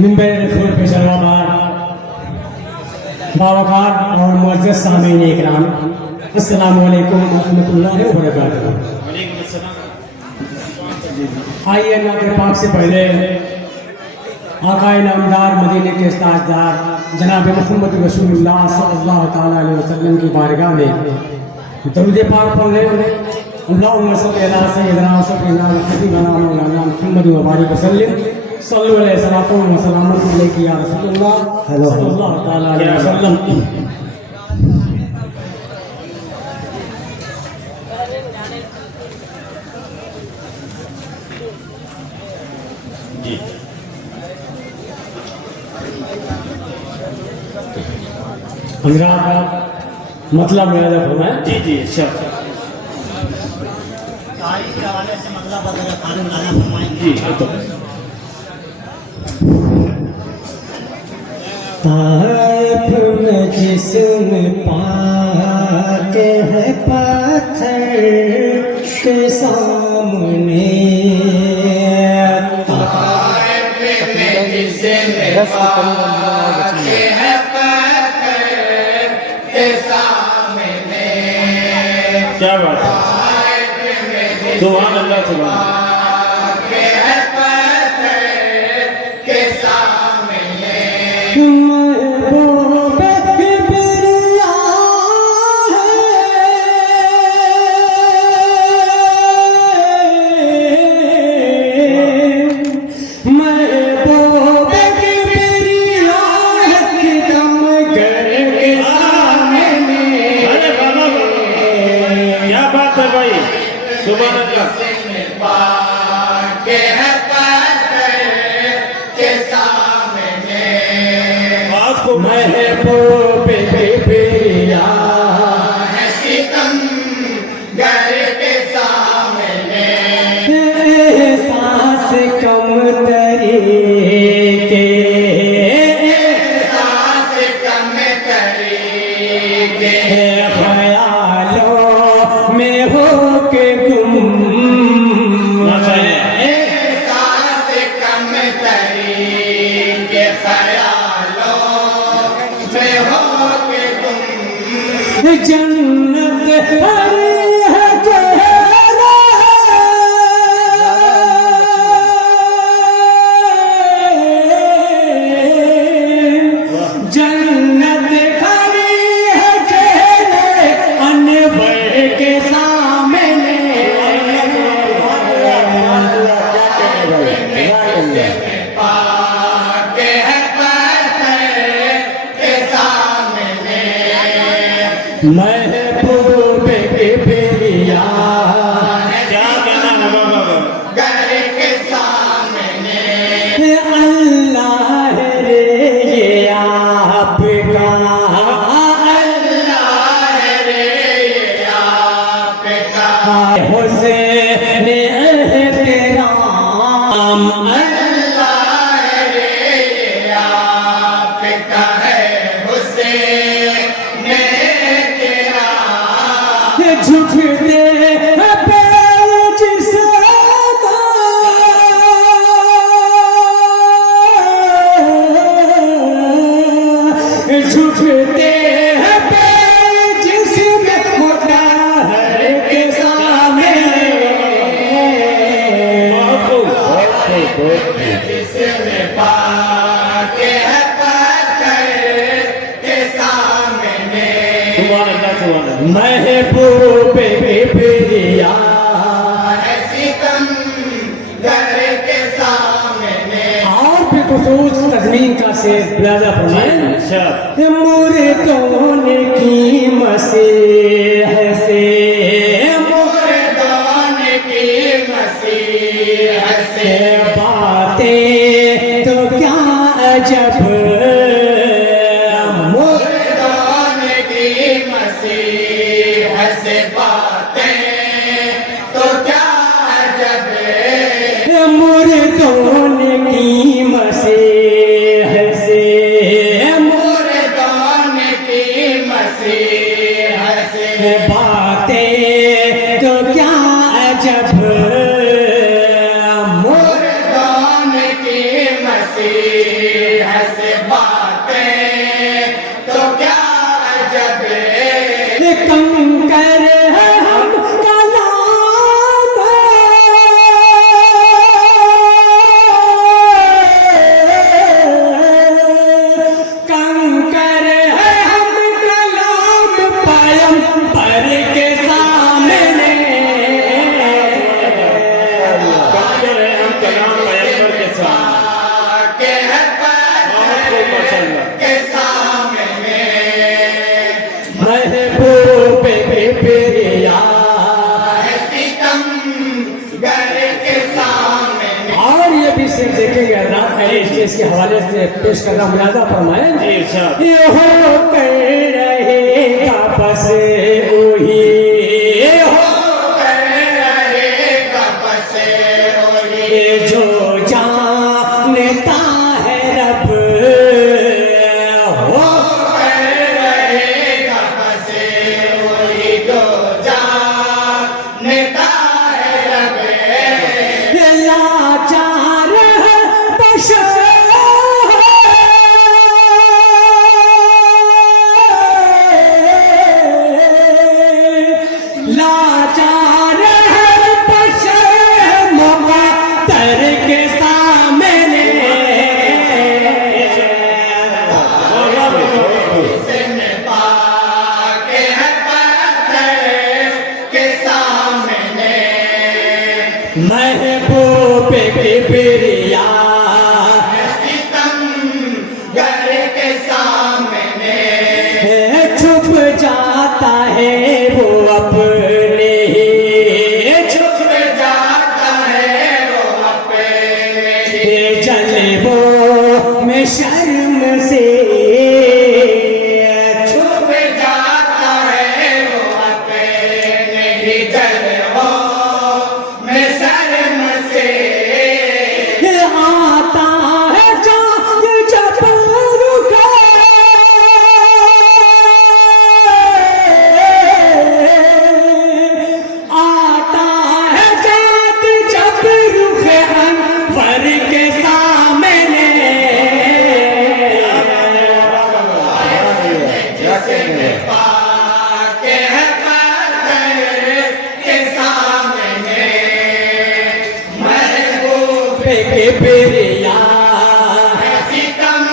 मिंबर रसूल पे सलावत बावकार और मुअज़्ज़ज़ सामीन इकराम, अस्सलामु अलैकुम व रहमतुल्लाहि व बरकातहू। आइए अल्लाह के पाक से पहले आकाए नामदार मदीने के ताजदार जनाब मुहम्मद रसूलुल्लाह सल्लल्लाहु तआला अलैहि वसल्लम की बारगाह में दरूद पाक पढ़ने अल्लाहुम्मा सल्लि अला सय्यिदिना व सय्यिदिना व हबीबिना मौलाना मुहम्मद व बारिक वसल्लिम सल्लल्लाहु अलैहि व सल्लम अलैहि या रसूलुल्लाह सल्लल्लाहु तआला अलैहि वसल्लम। हजरात का मतलब मेरा जब होना है जी जी अच्छा तारीख के हवाले से मतलब अगर कानून लाना फरमाएंगे जी तो ताइफ में जिस्म पाक है पत्थर के सामने, ताइफ में जिस्म पाक है पत्थर के सामने, क्या बात है सुभान अल्लाह सुभान जन्नत हरी है चेहरा, जन्नत हरी है चेहरे अनवर के सामने, महबूब के प्रिया क्या कहना है बाबा घर के सामने, अल्लाह रे ये आपका, अल्लाह रे ये आपका, हुसैन एहतराम, अल्लाह रे ये आपका है हुसैन झुकते पैर जिसका, झुकते पैर जिसमें मुताहर के सामने, जिसमें पाक है पत्थर के सामने, सुभान अल्लाह सुभान अल्लाह महबूब प्रिया सितम घर के सामने, और भी खुसूस तज़मीन का शेर बिलाजा फरमाए, अच्छा मुर्दों की मसीह से, मुर्दान की मसीह से बातें तो क्या अजब, मुर्दान की मसीह से बातें तो क्या अजब, मुर्दों की मसीह से, मुर्दान की मसीह से बातें तो क्या अजब, मुर्दान की मसीह से बातें तो क्या अजब कंकर है हम कलाम कंकर है हम कलाम पायम पर के सामने कादिर है हम कलाम पैगंबर के साथ के है पत्थर के सामने महबूब बेरिया सितम घर के सामने और ये भी सिर्फ देखेंगे हजरात, पहले इस चीज के हवाले से पेश करना मुलाजा फरमाएं। जी इरशाद। ये हो कर रहेगा बस वही, ये हो रहेगा बसे वही ये जो जानता है रब, हो रहेगा बसे वही जो जानता है रब ये लाचार है बशर, लाचार है बशर मुक़द्दर के सामने। इसने पाके है पत्थर के सामने महबूब बेरिया सितम घर के सामने छुप जाता है वो अपने ही, छुप जाता है वो अपने जलवो में शर्म से, छुप जाता है वो अपने ही जलवों में शर्म से आता है चाँद जब रुका, आता है चाँद जब रुखे अनवर के सामने। जिसने पाके है पत्थर के सामने महबूब बेरिया सितम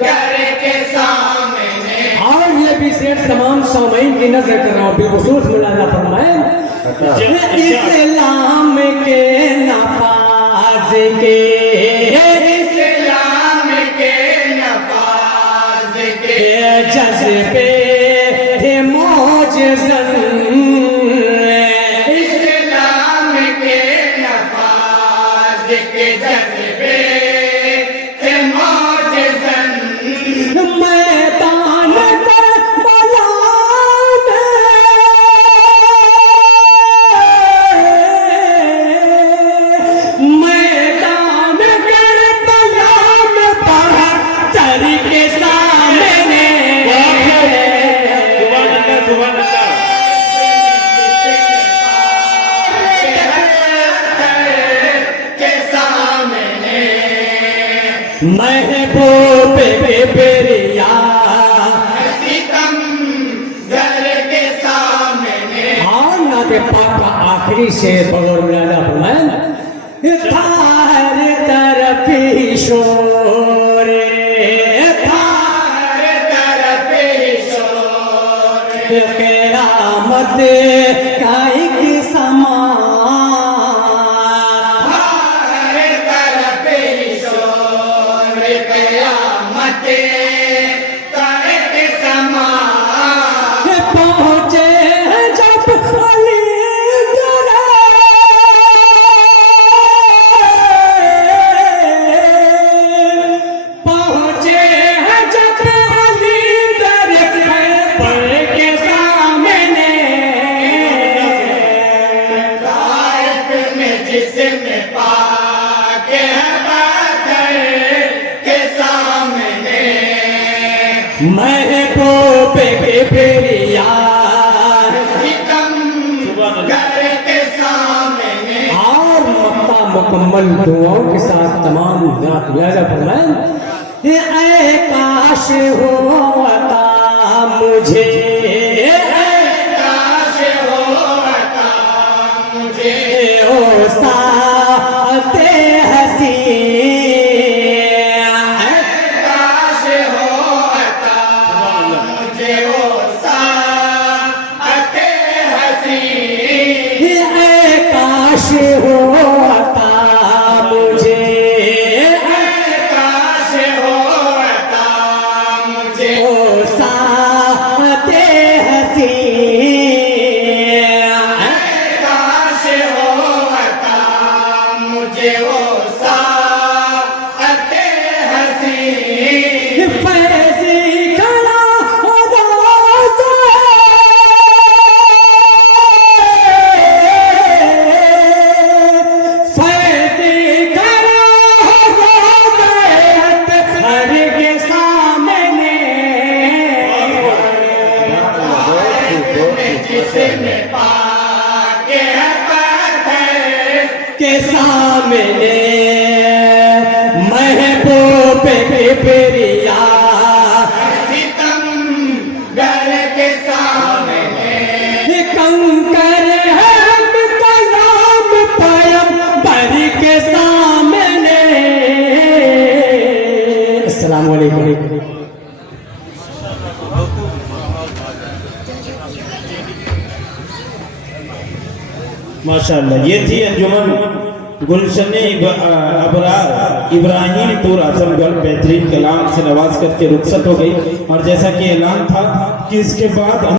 घर के सामने और ये भी शेर तमाम सामईन की नजर कर रहा हूँ, बिलखुसूस मुलाजा फरमाएं। इस्लाम के नफाज के, इस्लाम के नफाज के जज्बे थे मौजज़न, इस्लाम के नफाज के जज्बे थे मौजज़न मैदान करबला में, मैदान करबला में पत्थर के सामने। सुभान अल्लाह सुभान अल्लाह। के सामने महबूब बेरिया सितम घर के सामने और नाते पाक का आखिरी शेर बगौर मुलाजा फरमाएं। हर तरफ ही शोर, हर तरफ शोर क़यामत का एक समान, हर तरफ शोर क़यामत का एक समान पहुँचे जब अली पहुँचे जब अली दर पर के सामने। ताइफ में जिसने पाके है पत्थर के सामने महबूब बेरिया सितम घर के सामने और मक्का मुकम्मल दुआओं के साथ तमाम हज़रात मुलाज़ा फरमाएं। ऐ काश होता मुझे, काश होता मुझे ओ साते हसी, काश होता मुझे वो साअते हसी ऐ काश होता मुझे, काश होता मुझे ओ साते हसी, काश होता मुझे वो साअते हसी फैज़ी कला फैज़ी कला हर के सामने, जिसने पाके है पत्थर के सामने महबूब किबरिया सितम घर के सामने कंकर है कलाम पैगंबर के सामने। अस्सलाम वालेकुम। माशाअल्लाह, ये थी अंजुमन गुलशन अबरार इब्राहिमपुर आजमगढ़। बेहतरीन कलाम से नवाज करके रुखसत हो गई। और जैसा कि ऐलान था कि इसके बाद